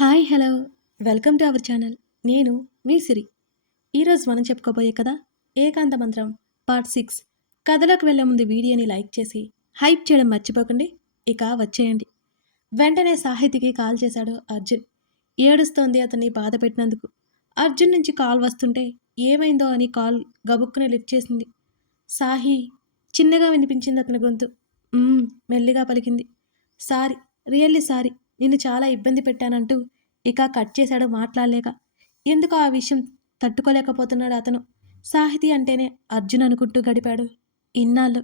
Hi hello welcome to our channel. నేను మీ సిరి. ఈరోజు మనం చెప్పుకోబోయే కథ ఏకాంత మంత్రం పార్ట్ 6. కథలోకి వెళ్ళే ముందు వీడియోని లైక్ చేసి హైప్ చేయడం మర్చిపోకండి. ఇక వచ్చేయండి. వెంటనే సాహితికి కాల్ చేశాడు అర్జున్. ఏడుస్తోంది అతన్ని బాధ పెట్టినందుకు. అర్జున్ నుంచి కాల్ వస్తుంటే ఏమైందో అని కాల్ గబుక్కున లిఫ్ట్ చేసింది. సాహి చిన్నగా వినిపించింది అతని గొంతు. "మ్మ్" మెల్లిగా పలికింది. "సారీ, రియల్లీ సారీ, నిన్ను చాలా ఇబ్బంది పెట్టానంటూ ఇక కట్ చేశాడు మాట్లాడలేక. ఎందుకో ఆ విషయం తట్టుకోలేకపోతున్నాడు అతను. సాహితీ అంటేనే అర్జున్ అనుకుంటూ గడిపాడు ఇన్నాళ్ళు.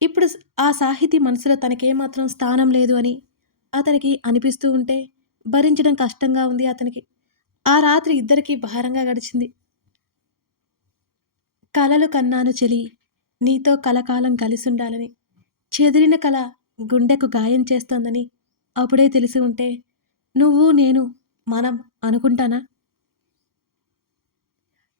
ఇప్పుడు ఆ సాహితీ మనసులో తనకేమాత్రం స్థానం లేదు అని అతనికి అనిపిస్తూ ఉంటే భరించడం కష్టంగా ఉంది అతనికి. ఆ రాత్రి ఇద్దరికీ భారంగా గడిచింది. కలలు కన్నాను చెలి, నీతో కలకాలం కలిసుండాలని. చెదిరిన కల గుండెకు గాయం చేస్తోందని అప్పుడే తెలిసి ఉంటే నువ్వు నేను మనం అనుకుంటానా?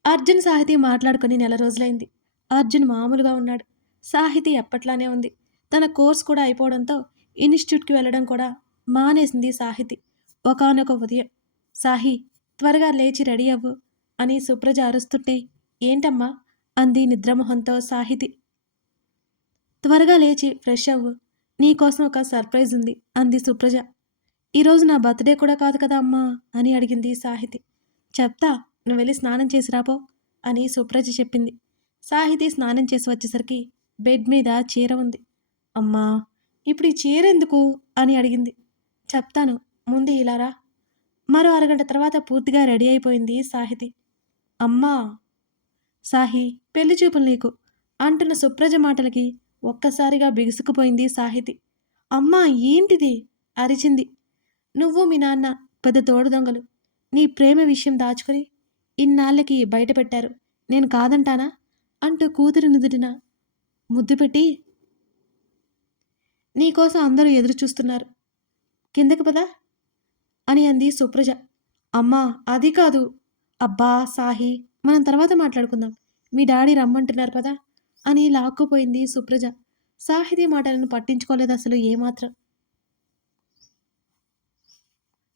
అర్జున్ సాహితీ మాట్లాడుకుని నెల రోజులైంది. అర్జున్ మామూలుగా ఉన్నాడు. సాహితీ ఎప్పట్లానే ఉంది. తన కోర్స్ కూడా అయిపోవడంతో ఇన్స్టిట్యూట్కి వెళ్ళడం కూడా మానేసింది సాహితీ. ఒకానొక ఉదయం సాహి, త్వరగా లేచి రెడీ అవ్వు అని సుప్రజ అరుస్తుంటే, ఏంటమ్మా అంది నిద్రమొహంతో సాహితి. త్వరగా లేచి ఫ్రెష్ అవ్వు, నీకోసం ఒక సర్ప్రైజ్ ఉంది అంది సుప్రజ. ఈరోజు నా బర్త్‌డే కూడా కాదు కదా అమ్మా అని అడిగింది సాహితి. చెప్తా, నువ్వెళ్ళి స్నానం చేసి రాపో అని సుప్రజ చెప్పింది. సాహితి స్నానం చేసి వచ్చేసరికి బెడ్ మీద చీర ఉంది. అమ్మా, ఇప్పుడు ఈ చీర ఎందుకు అని అడిగింది. చెప్తాను, ముందు ఇలా రా. మరో అరగంట తర్వాత పూర్తిగా రెడీ అయిపోయింది సాహితి. అమ్మా సాహి, పెళ్లి చూపులు నీకు అంటున్న సుప్రజ మాటలకి ఒక్కసారిగా బిగుసుకుపోయింది సాహితి. అమ్మా ఏంటిది అరిచింది. నువ్వు మీ నాన్న పెద్ద తోడు దొంగలు. నీ ప్రేమ విషయం దాచుకుని ఇన్నాళ్ళకి బయట పెట్టారు. నేను కాదంటానా అంటూ కూతురి నుదుటిన ముద్దు పెట్టి, నీకోసం అందరూ ఎదురు చూస్తున్నారు, కిందకి పదా అని అంది సుప్రజ. అమ్మా అది కాదు. అబ్బా సాహి, మనం తర్వాత మాట్లాడుకుందాం, మీ డాడీ రమ్మంటున్నారు పదా అని లాక్కుపోయింది సుప్రజ. సాహితీ మాటలను పట్టించుకోలేదు అసలు ఏమాత్రం.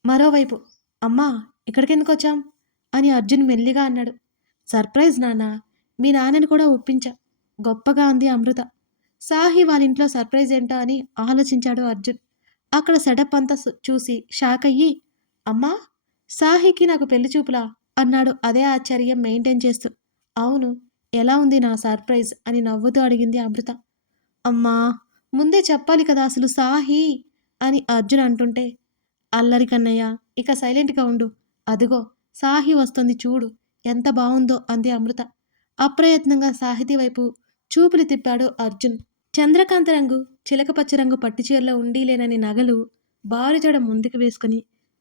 మరోవైపు, అమ్మా ఇక్కడికెందుకొచ్చాం అని అర్జున్ మెల్లిగా అన్నాడు. సర్ప్రైజ్ నాన్న, మీ నాన్నని కూడా ఒప్పించా గొప్పగా అంది అమృత. సాహి వాళ్ళింట్లో సర్ప్రైజ్ ఏంటో అని ఆలోచించాడు అర్జున్. అక్కడ సెటప్ అంతా చూసి షాక్ అయ్యి, అమ్మా సాహికి నాకు పెళ్లి చూపులా అన్నాడు అదే ఆశ్చర్యం మెయింటైన్ చేస్తూ. అవును, ఎలా ఉంది నా సర్ప్రైజ్ అని నవ్వుతూ అడిగింది అమృత. అమ్మా ముందే చెప్పాలి కదా అసలు సాహి అని అర్జున్ అంటుంటే, అల్లరి కన్నయ్య, ఇక సైలెంట్గా ఉండు, అదిగో సాహి వస్తుంది చూడు, ఎంత బావుందో అంది అమృత. అప్రయత్నంగా సాహితీ వైపు చూపులు తిప్పాడు అర్జున్. చంద్రకాంత రంగు చిలకపచ్చ రంగు పట్టుచీరలో ఉండీలేనని నగలు బారుజడ ముందుకు వేసుకుని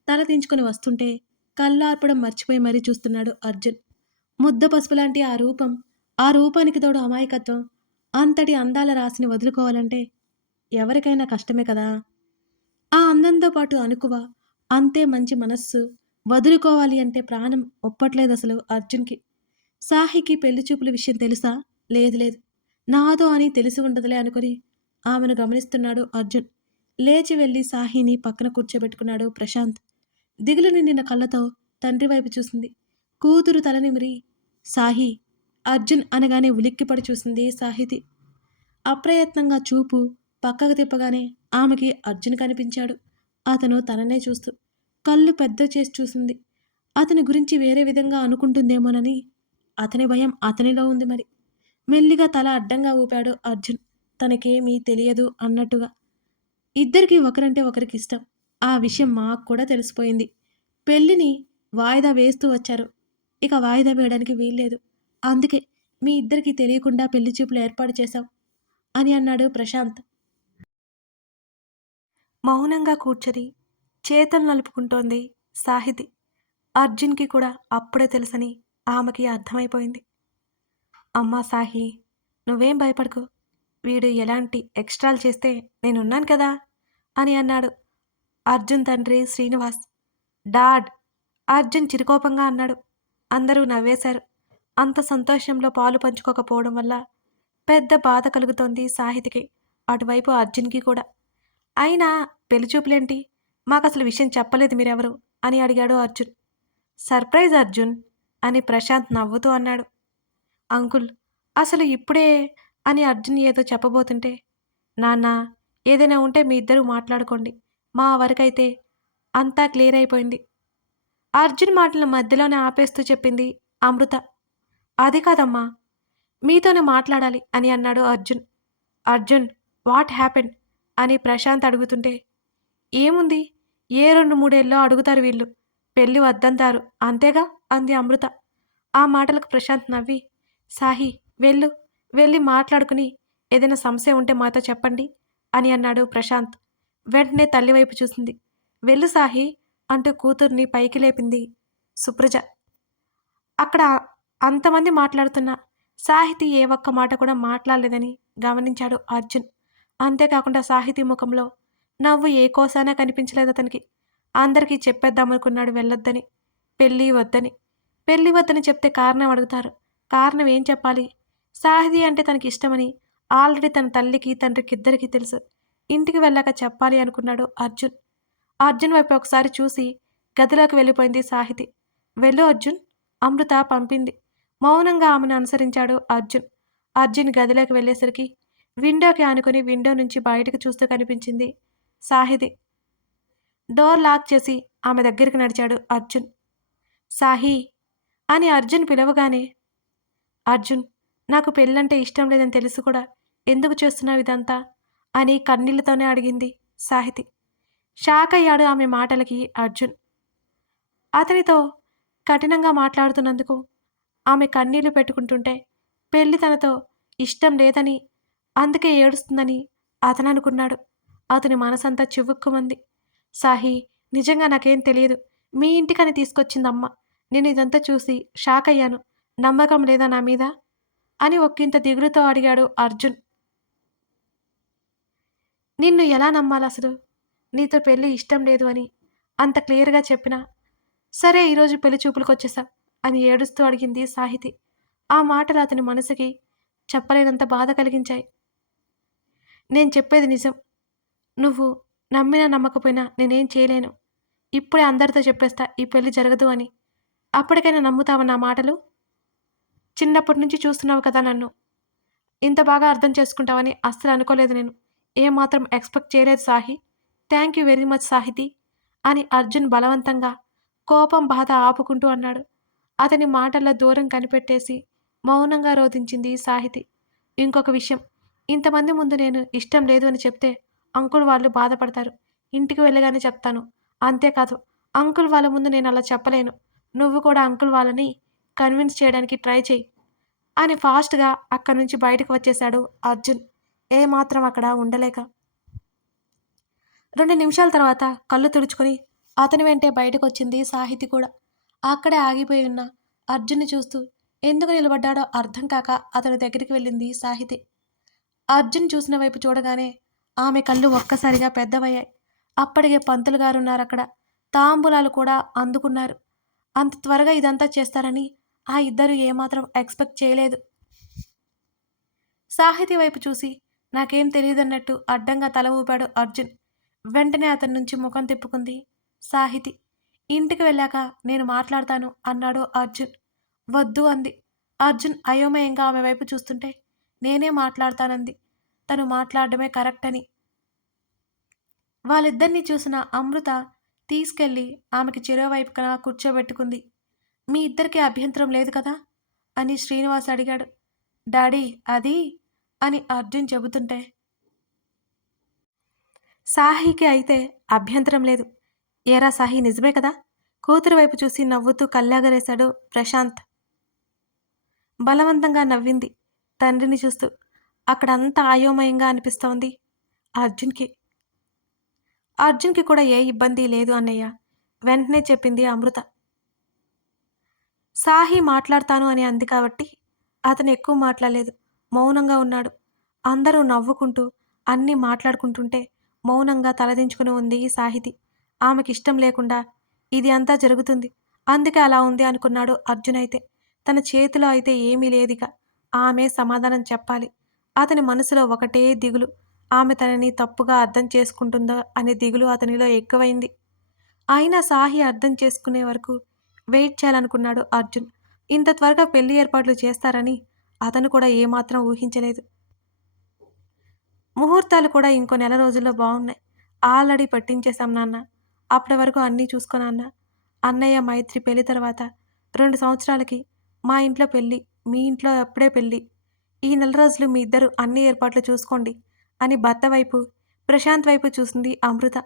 తల దించుకుని వస్తుంటే కళ్ళార్పడం మర్చిపోయి మరీ చూస్తున్నాడు అర్జున్. ముద్ద పసుపులాంటి ఆ రూపానికి తోడు అమాయకత్వం, అంతటి అందాల రాశిని వదులుకోవాలంటే ఎవరికైనా కష్టమే కదా. ఆ అందంతో పాటు అనుకువ, అంతే మంచి మనస్సు వదులుకోవాలి అంటే ప్రాణం ఒప్పట్లేదసలు అర్జున్‌కి. సాహికి పెళ్లి చూపుల విషయం తెలుసా? లేదు లేదు. నాతో అని తెలిసి ఉండదులే అనుకుని ఆమెను గమనిస్తున్నాడు అర్జున్. లేచి వెళ్లి సాహిని పక్కన కూర్చోబెట్టుకున్నాడు ప్రశాంత్. దిగులు నిండిన కళ్ళతో తండ్రి వైపు చూసింది. కూతురు తల నిమిరి, సాహి అర్జున్ అనగానే ఉలిక్కిపడి చూసింది సాహితి. అప్రయత్నంగా చూపు పక్కకు తిప్పగానే ఆమెకి అర్జున్ కనిపించాడు. అతను తననే చూస్తూ కళ్ళు పెద్ద చేసి చూసింది. అతని గురించి వేరే విధంగా అనుకుంటుందేమోనని అతని భయం అతనిలో ఉంది మరి. మెల్లిగా తల అడ్డంగా ఊపాడు అర్జున్, తనకేమీ తెలియదు అన్నట్టుగా. ఇద్దరికీ ఒకరంటే ఒకరికి ఇష్టం. ఆ విషయం మాకు కూడా తెలిసిపోయింది. పెళ్లిని వాయిదా వేస్తూ వచ్చారు. ఇక వాయిదా వేయడానికి వీల్లేదు. అందుకే మీ ఇద్దరికీ తెలియకుండా పెళ్లి చూపులు ఏర్పాటు చేశాం అని అన్నాడు ప్రశాంత్. మౌనంగా కూర్చొని చేతులు నలుపుకుంటోంది సాహితి. అర్జున్‌కి కూడా అప్పుడే తెలుసని ఆమెకి అర్థమైపోయింది. అమ్మా సాహి, నువ్వేం భయపడకు. వీడు ఎలాంటి ఎక్స్ట్రాలు చేస్తే నేనున్నాను కదా అని అన్నాడు అర్జున్ తండ్రి శ్రీనివాస్. డాడ్ అర్జున్ చిరుకోపంగా అన్నాడు. అందరూ నవ్వేశారు. అంత సంతోషంలో పాలు పంచుకోకపోవడం వల్ల పెద్ద బాధ కలుగుతోంది సాహితికి, అటువైపు అర్జున్‌కి కూడా. అయినా పెళ్లి చూపులేంటి, మాకసలు విషయం చెప్పలేదు మీరెవరు అని అడిగాడు అర్జున్. సర్ప్రైజ్ అర్జున్ అని ప్రశాంత్ నవ్వుతూ అన్నాడు. అంకుల్ అసలు ఇప్పుడే అని అర్జున్ ఏదో చెప్పబోతుంటే, నాన్న ఏదైనా ఉంటే మీ ఇద్దరూ మాట్లాడుకోండి. మా వరకైతే అంతా క్లియర్ అయిపోయింది. అర్జున్ మాటల మధ్యలోనే ఆపేస్తూ చెప్పింది అమృత. అది కాదమ్మా, మీతోనే మాట్లాడాలి అని అన్నాడు అర్జున్. అర్జున్ వాట్ హ్యాపెండ్ అని ప్రశాంత్ అడుగుతుంటే, ఏముంది, ఏ 2-3 ఏళ్ళో అడుగుతారు వీళ్ళు, పెళ్ళి వద్దంటారు అంతేగా అంది అమృత. ఆ మాటలకు ప్రశాంత్ నవ్వి, సాహి వెళ్ళు, వెళ్ళి మాట్లాడుకుని ఏదైనా సమస్య ఉంటే మాతో చెప్పండి అని అన్నాడు ప్రశాంత్. వెంటనే తల్లి వైపు చూసింది. వెళ్ళు సాహి అంటూ కూతుర్ని పైకి లేపింది సుప్రజ. అక్కడ అంతమంది మాట్లాడుతున్నా సాహితీ ఏ ఒక్క మాట కూడా మాట్లాడలేదని గమనించాడు అర్జున్. అంతేకాకుండా సాహితీ ముఖంలో నవ్వు ఏ కోసానా కనిపించలేదు అతనికి. అందరికీ చెప్పేద్దామనుకున్నాడు వెళ్ళొద్దని, పెళ్ళి వద్దని. పెళ్ళి వద్దని చెప్తే కారణం అడుగుతారు. కారణం ఏం చెప్పాలి? సాహితీ అంటే తనకి ఇష్టమని ఆల్రెడీ తన తల్లికి తండ్రికి ఇద్దరికీ తెలుసు. ఇంటికి వెళ్ళాక చెప్పాలి అనుకున్నాడు అర్జున్. అర్జున్ వైపు ఒకసారి చూసి గదిలోకి వెళ్ళిపోయింది సాహితి. వెళ్ళు అర్జున్, అమృత పంపింది. మౌనంగా ఆమెను అనుసరించాడు అర్జున్. అర్జున్ గదిలోకి వెళ్ళేసరికి విండోకి ఆనుకుని విండో నుంచి బయటకు చూస్తూ కనిపించింది సాహితి. డోర్ లాక్ చేసి ఆమె దగ్గరికి నడిచాడు అర్జున్. సాహి అని అర్జున్ పిలవగానే, అర్జున్ నాకు పెళ్ళంటే ఇష్టం లేదని తెలుసు కూడా ఎందుకు చేస్తున్నావు ఇదంతా అని కన్నీళ్లతోనే అడిగింది సాహితి. షాక్ అయ్యాడు ఆమె మాటలకి అర్జున్. అతనితో కఠినంగా మాట్లాడుతున్నందుకు ఆమె కన్నీళ్లు పెట్టుకుంటుంటే పెళ్లి తనతో ఇష్టం లేదని, అందుకే ఏడుస్తుందని అతను అనుకున్నాడు. అతని మనసంతా చివుక్కుమంది. సాహి నిజంగా నాకేం తెలియదు, మీ ఇంటికని తీసుకొచ్చిందమ్మ. నేను ఇదంతా చూసి షాక్ అయ్యాను. నమ్మకం లేదా నా మీద అని ఒక్కింత దిగులుతో అడిగాడు అర్జున్. నిన్ను ఎలా నమ్మాలసలు? నీతో పెళ్ళి ఇష్టం లేదు అని అంత క్లియర్గా చెప్పినా సరే ఈరోజు పెళ్లి చూపులకొచ్చేసా అని ఏడుస్తూ అడిగింది సాహితి. ఆ మాటలు అతని మనసుకి చెప్పలేనంత బాధ కలిగించాయి. నేను చెప్పేది నిజం. నువ్వు నమ్మినా నమ్మకపోయినా నేనేం చేయలేను. ఇప్పుడే అందరితో చెప్పేస్తా ఈ పెళ్లి జరగదు అని. అప్పటికైనా నమ్ముతావా నా మాటలు? చిన్నప్పటి నుంచి చూస్తున్నావు కదా నన్ను. ఇంత బాగా అర్థం చేసుకుంటావని అస్సలు అనుకోలేదు నేను. ఏమాత్రం ఎక్స్‌పెక్ట్ చేయలేదు Sahi. Thank you very much Sahithi అని అర్జున్ బలవంతంగా కోపం, బాధ ఆపుకుంటూ అన్నాడు. అతని మాటల్లో దూరం కనిపెట్టేసి మౌనంగా రోదించింది సాహితి. ఇంకొక విషయం, ఇంతమంది ముందు నేను ఇష్టం లేదు అని చెప్తే అంకుల్ వాళ్ళు బాధపడతారు. ఇంటికి వెళ్ళగానే చెప్తాను. అంతేకాదు అంకుల్ వాళ్ళ ముందు నేను అలా చెప్పలేను. నువ్వు కూడా అంకుల్ వాళ్ళని కన్విన్స్ చేయడానికి ట్రై చెయ్యి అని ఫాస్ట్‌గా అక్కడి నుంచి బయటకు వచ్చేశాడు అర్జున్. ఏమాత్రం అక్కడ ఉండలేక. 2 నిమిషాల తర్వాత కళ్ళు తుడుచుకొని అతని వెంటే బయటకొచ్చింది సాహితి కూడా. అక్కడే ఆగిపోయి ఉన్న అర్జున్ని చూస్తూ ఎందుకు నిలబడ్డాడో అర్థం కాక అతని దగ్గరికి వెళ్ళింది సాహితి. అర్జున్ చూసిన వైపు చూడగానే ఆమె కళ్ళు ఒక్కసారిగా పెద్దవయ్యాయి. అప్పటికే పంతులు గారున్నారక్కడ. తాంబూలాలు కూడా అందుకున్నారు. అంత త్వరగా ఇదంతా చేస్తారని ఆ ఇద్దరు ఏమాత్రం ఎక్స్‌పెక్ట్ చేయలేదు. సాహితి వైపు చూసి నాకేం తెలీదన్నట్టు అడ్డంగా తల ఊపాడు అర్జున్. వెంటనే అతని నుంచి ముఖం తిప్పుకుంది సాహితి. ఇంటికి వెళ్ళాక నేను మాట్లాడతాను అన్నాడు అర్జున్. వద్దు అంది. అర్జున్ అయోమయంగా ఆమె వైపు చూస్తుంటే నేనే మాట్లాడతానంది. తను మాట్లాడడమే కరెక్ట్ అని. వాళ్ళిద్దరినీ చూసిన అమృత తీసుకెళ్లి ఆమెకి చెరోవైపున కూర్చోబెట్టుకుంది. మీ ఇద్దరికీ అభ్యంతరం లేదు కదా అని శ్రీనివాస్ అడిగాడు. డాడీ అది అని అర్జున్ చెబుతుంటే సాహికి అయితే అభ్యంతరం లేదు. ఏరా సాహి నిజమే కదా? కూతురు వైపు చూసి నవ్వుతూ కళ్ళాగరేశాడు ప్రశాంత్. బలవంతంగా నవ్వింది తండ్రిని చూస్తూ. అక్కడంతా అయోమయంగా అనిపిస్తోంది అర్జున్కి. అర్జున్కి కూడా ఏ ఇబ్బంది లేదు అన్నయ్య వెంటనే చెప్పింది అమృత. సాహి మాట్లాడతాను అని అంది కాబట్టి అతను ఎక్కువ మాట్లాడలేదు. మౌనంగా ఉన్నాడు. అందరూ నవ్వుకుంటూ అన్నీ మాట్లాడుకుంటుంటే మౌనంగా తలదించుకుని ఉంది సాహితి. ఆమెకిష్టం లేకుండా ఇది అంతా జరుగుతుంది. అందుకే అలా ఉంది అనుకున్నాడు అర్జున్ అయితే. తన చేతిలో అయితే ఏమీ లేదిక. ఆమె సమాధానం చెప్పాలి. అతని మనసులో ఒకటే దిగులు. ఆమె తనని తప్పుగా అర్థం చేసుకుంటుందో అనే దిగులు అతనిలో ఎక్కువైంది. అయినా సాహి అర్థం చేసుకునే వరకు వెయిట్ చేయాలనుకున్నాడు అర్జున్. ఇంత త్వరగా పెళ్లి ఏర్పాట్లు చేస్తారని అతను కూడా ఏమాత్రం ఊహించలేదు. ముహూర్తాలు కూడా ఇంకో నెల రోజుల్లో బావున్నాయి. ఆల్రెడీ పట్టించేశాం నాన్న. అప్పటి వరకు అన్నీ చూసుకో నాన్న. అన్నయ్య, మైత్రి పెళ్లి తర్వాత 2 సంవత్సరాలకి మా ఇంట్లో పెళ్లి, మీ ఇంట్లో అప్పుడే పెళ్లి. ఈ నెల రోజులు మీ ఇద్దరు అన్ని ఏర్పాట్లు చూసుకోండి అని భర్త వైపు, ప్రశాంత్ వైపు చూసింది అమృత.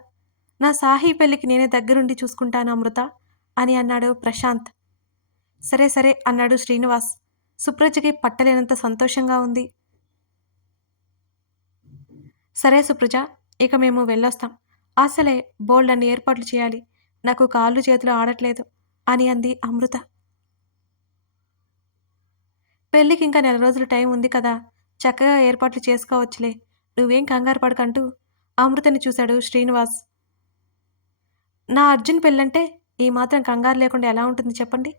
నా సాహి పెళ్లికి నేనే దగ్గరుండి చూసుకుంటాను అమృత అని అన్నాడు ప్రశాంత్. సరే సరే అన్నాడు శ్రీనివాస్. సుప్రజకి పట్టలేనంత సంతోషంగా ఉంది. సరే సుప్రజ, ఇక మేము వెళ్ళొస్తాం. అసలే బోల్డన్ని ఏర్పాట్లు చేయాలి. నాకు కాళ్ళు చేతులు ఆడట్లేదు అని అంది అమృత. పెళ్ళికింకా నెల రోజులు టైం ఉంది కదా! చక్కగా ఏర్పాట్లు చేసుకోవచ్చులే. నువ్వేం కంగారు పడకంటూ అమృతని చూశాడు శ్రీనివాస్. నా అర్జున్ పెళ్ళంటే ఈ మాత్రం కంగారు లేకుండా ఎలా ఉంటుంది చెప్పండి?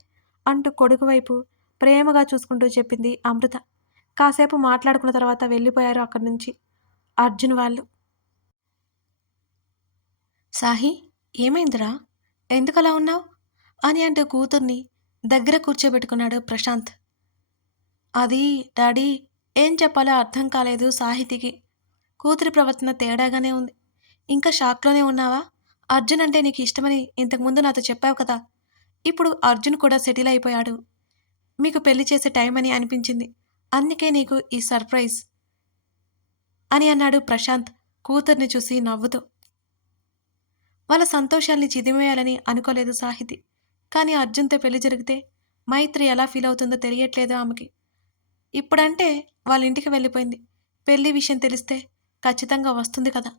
అంటూ కొడుకు వైపు ప్రేమగా చూసుకుంటూ చెప్పింది అమృత. కాసేపు మాట్లాడుకున్న తర్వాత వెళ్ళిపోయారు అక్కడి నుంచి అర్జున్ వాళ్ళు. సాహి, ఏమైందిరా? ఎందుకలా ఉన్నావు? అని అంటూ కూతుర్ని దగ్గర కూర్చోబెట్టుకున్నాడు ప్రశాంత్. అది డాడీ, ఏం చెప్పాలో అర్థం కాలేదు సాహితికి. కూతురి ప్రవర్తన తేడాగానే ఉంది. ఇంకా షాక్‌లోనే ఉన్నావా? అర్జున్ అంటే నీకు ఇష్టమని ఇంతకుముందు నాతో చెప్పావు కదా! ఇప్పుడు అర్జున్ కూడా సెటిల్ అయిపోయాడు. మీకు పెళ్లి చేసే టైం అని అనిపించింది. అందుకే నీకు ఈ సర్ప్రైజ్ అని అన్నాడు ప్రశాంత్ కూతుర్ని చూసి నవ్వుతూ. వాళ్ళ సంతోషాల్ని చిదిమేయాలని అనుకోలేదు సాహితి. కానీ అర్జున్‌తో పెళ్లి జరిగితే మైత్రి ఎలా ఫీల్ అవుతుందో తెలియట్లేదు ఆమెకి. ఇప్పుడంటే వాళ్ళ ఇంటికి వెళ్ళిపోయింది. పెళ్లి విషయం తెలిస్తే ఖచ్చితంగా వస్తుంది కదా!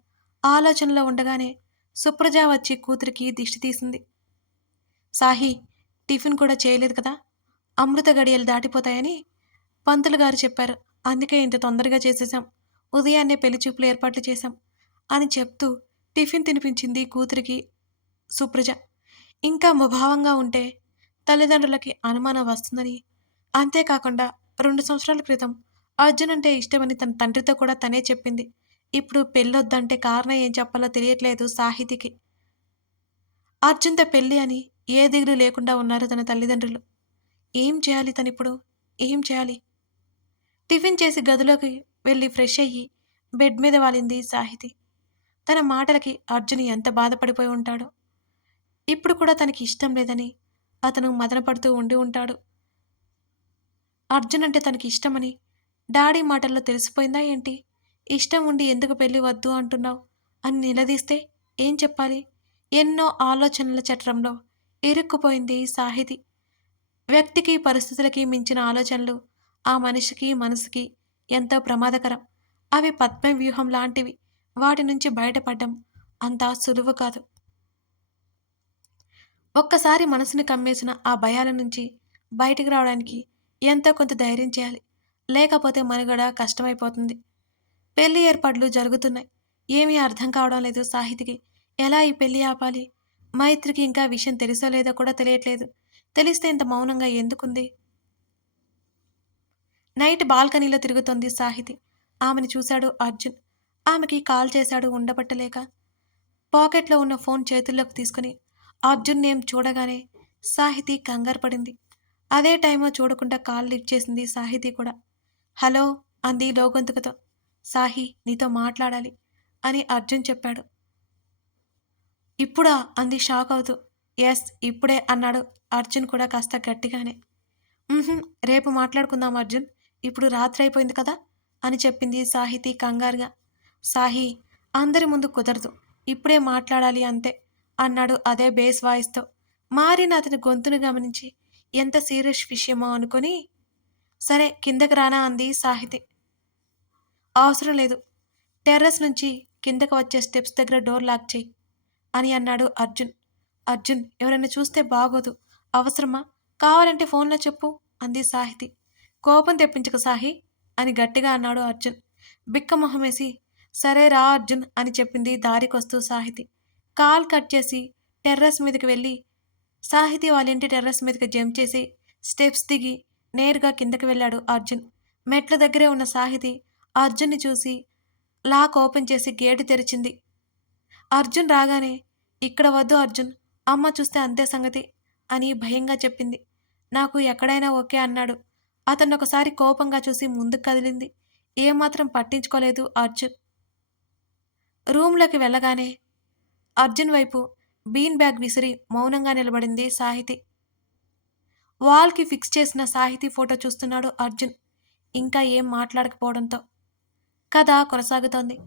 ఆలోచనలో ఉండగానే సుప్రజ వచ్చి కూతురికి దిష్టి తీసింది. సాహి, టిఫిన్ కూడా చేయలేదు కదా! అమృత గడియలు దాటిపోతాయని పంతులు గారు చెప్పారు. అందుకే ఇంత తొందరగా చేసేశాం. ఉదయాన్నే పెళ్లి చూపులు ఏర్పాట్లు చేశాం అని చెప్తూ టిఫిన్ తినిపించింది కూతురికి సుప్రజ. ఇంకా ముభావంగా ఉంటే తల్లిదండ్రులకి అనుమానం వస్తుందని, అంతేకాకుండా 2 సంవత్సరాల క్రితం అర్జున్ అంటే ఇష్టమని తన తండ్రితో కూడా తనే చెప్పింది. ఇప్పుడు పెళ్ళొద్దంటే కారణం ఏం చెప్పాలో తెలియట్లేదు సాహితికి. అర్జున్‌తో పెళ్లి అని ఏ దిగులు లేకుండా ఉన్నారు తన తల్లిదండ్రులు. ఏం చేయాలి తనిప్పుడు? ఏం చేయాలి? టిఫిన్ చేసి గదిలోకి వెళ్ళి ఫ్రెష్ అయ్యి బెడ్ మీద వాలింది సాహితి. తన మాటలకి అర్జున్ ఎంత బాధపడిపోయి ఉంటాడో. ఇప్పుడు కూడా తనకి ఇష్టం లేదని అతను మదనపడుతూ ఉండి ఉంటాడు. అర్జున్ అంటే తనకి ఇష్టమని డాడీ మాటల్లో తెలిసిపోయిందా ఏంటి? ఇష్టం ఉండి ఎందుకు పెళ్లి వద్దు అంటున్నావు అని నిలదీస్తే ఏం చెప్పాలి? ఎన్నో ఆలోచనల చట్రంలో ఇరుక్కుపోయింది సాహితి. వ్యక్తికి, పరిస్థితులకి మించిన ఆలోచనలు ఆ మనిషికి, మనసుకి ఎంతో ప్రమాదకరం. అవి పద్మవ్యూహం లాంటివి. వాటి నుంచి బయటపడ్డం అంత సులువు కాదు. ఒక్కసారి మనసుని కమ్మేసిన ఆ భయాల నుంచి బయటికి రావడానికి ఎంతో కొంత ధైర్యం చేయాలి. లేకపోతే మనుగడ కష్టమైపోతుంది. పెళ్లి ఏర్పాట్లు జరుగుతున్నాయి. ఏమీ అర్థం కావడం లేదు సాహితికి. ఎలా ఈ పెళ్లి ఆపాలి? మైత్రికి ఇంకా విషయం తెలుసో లేదో కూడా తెలియట్లేదు. తెలిస్తే ఇంత మౌనంగా ఎందుకుంది? నైట్ బాల్కనీలో తిరుగుతోంది సాహితి. ఆమెను చూశాడు అర్జున్. ఆమెకి కాల్ చేశాడు ఉండబట్టలేక. పాకెట్లో ఉన్న ఫోన్ చేతుల్లోకి తీసుకుని అర్జున్ నేమ్ చూడగానే సాహితి కంగారు పడింది. అదే టైంలో చూడకుండా కాల్ లిఫ్ట్ చేసింది సాహితి కూడా. హలో అంది లోగొంతుకతో. సాహి, నీతో మాట్లాడాలి అని అర్జున్ చెప్పాడు. ఇప్పుడా అంది షాక్ అవుతూ. ఎస్, ఇప్పుడే అన్నాడు అర్జున్ కూడా కాస్త గట్టిగానే. ఉహుం, రేపు మాట్లాడుకుందాం అర్జున్. ఇప్పుడు రాత్రి అయిపోయింది కదా అని చెప్పింది సాహితి కంగారుగా. సాహి, అందరి ముందు కుదరదు. ఇప్పుడే మాట్లాడాలి అంతే అన్నాడు అదే బేస్ వాయిస్తో. మారిన అతని గొంతును గమనించి ఎంత సీరియస్ విషయమో అనుకుని సరే కిందకి రానా అంది సాహితి. అవసరం లేదు. టెర్రస్ నుంచి కిందకు వచ్చే స్టెప్స్ దగ్గర డోర్ లాక్ చేయి అని అన్నాడు అర్జున్. అర్జున్, ఎవరైనా చూస్తే బాగోదు. అవసరమా? కావాలంటే ఫోన్లో చెప్పు అంది సాహితి. కోపం తెప్పించకు సాహి అని గట్టిగా అన్నాడు అర్జున్. బిక్క మొహమేసి సరే రా అర్జున్ అని చెప్పింది దారికొస్తూ సాహితి. కాల్ కట్ చేసి టెర్రస్ మీదకి వెళ్ళి సాహితి వాళ్ళ ఇంటి టెర్రస్ మీదకి జంప్ చేసి స్టెప్స్ దిగి నేరుగా కిందకి వెళ్ళాడు అర్జున్. మెట్ల దగ్గరే ఉన్న సాహితి అర్జున్ని చూసి లాక్ ఓపెన్ చేసి గేటు తెరిచింది. అర్జున్ రాగానే, "ఇక్కడ వద్దు అర్జున్, అమ్మ చూస్తే అంతే సంగతి" అని భయంగా చెప్పింది. నాకు ఎక్కడైనా ఓకే అన్నాడు. అతన్నొకసారి కోపంగా చూసి ముందుకు కదిలింది. ఏమాత్రం పట్టించుకోలేదు అర్జున్. రూమ్‌లోకి వెళ్ళగానే అర్జున్ వైపు బీన్ బ్యాగ్ విసిరి మౌనంగా నిలబడింది సాహితి. వాల్‌కి ఫిక్స్ చేసిన సాహితీ ఫోటో చూస్తున్నాడు అర్జున్. ఇంకా ఏం మాట్లాడకపోవడంతో. కథ కొనసాగుతోంది.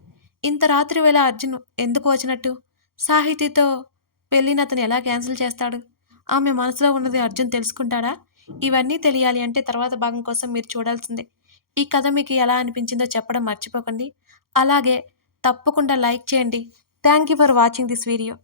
ఇంత రాత్రి వేళ అర్జున్ ఎందుకు వచ్చినట్టు? సాహితీతో పెళ్ళిని అతను ఎలా క్యాన్సిల్ చేస్తాడు? ఆమె మనసులో ఉన్నది అర్జున్ తెలుసుకుంటాడా? ఇవన్నీ తెలియాలి అంటే తర్వాత భాగం కోసం మీరు చూడాల్సిందే. ఈ కథ మీకు ఎలా అనిపించిందో చెప్పడం మర్చిపోకండి. అలాగే తప్పకుండా లైక్ చేయండి. Thank you for watching this video.